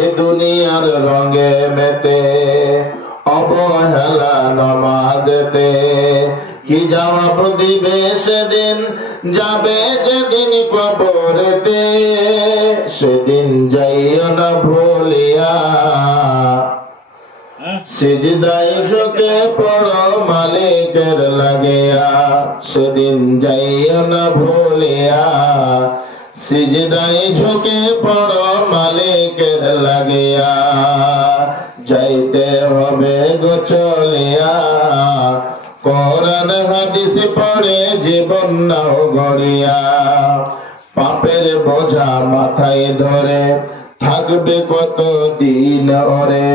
এ দুনিয়ার রঙে মেতে অবহেলা নামাজেতে কি জবাব দিবে সেদিন, যাবে যেদিন কবরেতে, সেদিন যাইও না ভুলিয়া সিজদায় ঝুঁকে পড়ো মালিকের লাগিয়া, সেদিন যাইও না ভুলিয়া সিজদায় ঝুঁকে পড়ো মালিকের লাগিয়া। যাইতে হবে গো চলিয়া, কোরআন হাদিস পড়ে জীবন নাও গড়িয়া। পাপের বোঝা মাথায় ধরে থাকবে কত দিন ওরে,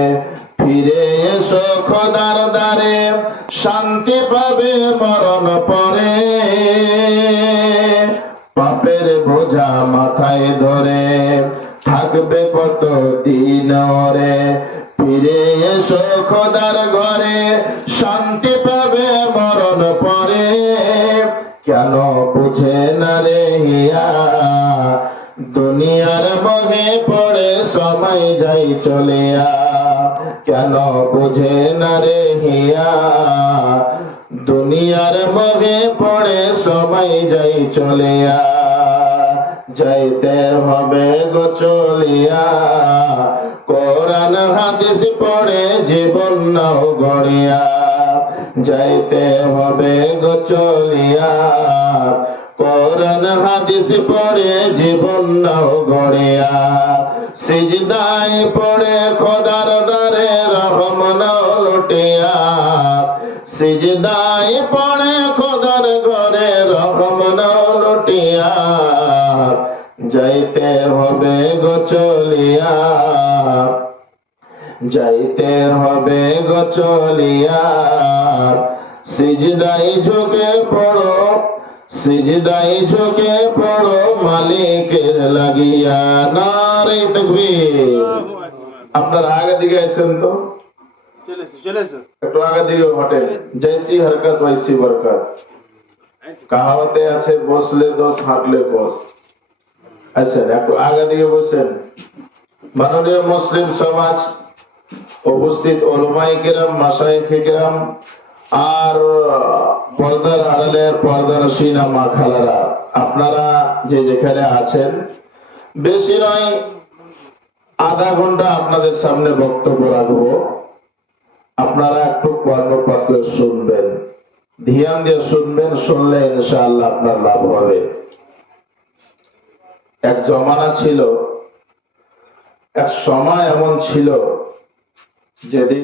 ফিরে এসো খোদার দ্বারে শান্তি পাবে মরণ পরে। পাপের বোঝা মাথায় ধরে থাকবে কত দিন ওরে, ফিরে এসো খোদার ঘরে শান্তি পাবে মরণ পরে। কেন বুঝে না রে হিয়া, দুনিয়ার মোহে পড়ে সময় যাই চলিয়া। কেন বুঝে না রে হিয়া, দুনিয়ার মোহে পড়ে সময় যাই চলিয়া। যাইতে হবে গো চলিয়া, কোরআন হাদিস পড়ে জীবন নাও গড়িয়া। যাইতে হবে গো চলিয়া, কোরআন হাদিস পড়ে জীবন নাও গড়িয়া। সিজদায় পড়ে খোদার দ্বারে রহম নাও লুটিয়া, সিজদায় পড়ে খোদার ঘরে রহম নাও লুটিয়া। যাইতে হবে গো চলিয়া, যাইতে হবে গো চলিয়া, সিজদায় ঝুঁকে পড়ো, সিজদায় ঝুঁকে পড়ো মালিকের লাগিয়া। নারে তাকবীর। আপনারা আগে দিকে আছেন তো, একটু আগে দিকে হটে। জৈসি হরকত ওইসি বরকত, কাহাওয়াতে আছে বসলে দোষ হাঁটলে কোষ। আচ্ছা একটু আগে দিকে বসেন। মাননীয় মুসলিম সমাজ, উপস্থিত উলামায়ে কিরাম, মাশায়েখে কিরাম আর পর্দার আড়ালের পর্দানশীনা মা খালারা, আপনারা যে যেখানে আছেন, বেশি নয় আধা ঘন্টা আপনাদের সামনে বক্তব্য রাখবো। আপনারা একটু কর্ণপাত শুনবেন, ধ্যান দিয়ে শুনবেন, শুনলে ইনশাআল্লাহ আপনার লাভ হবে। এক জমানা ছিল, এক সময় এমন ছিল যেদিন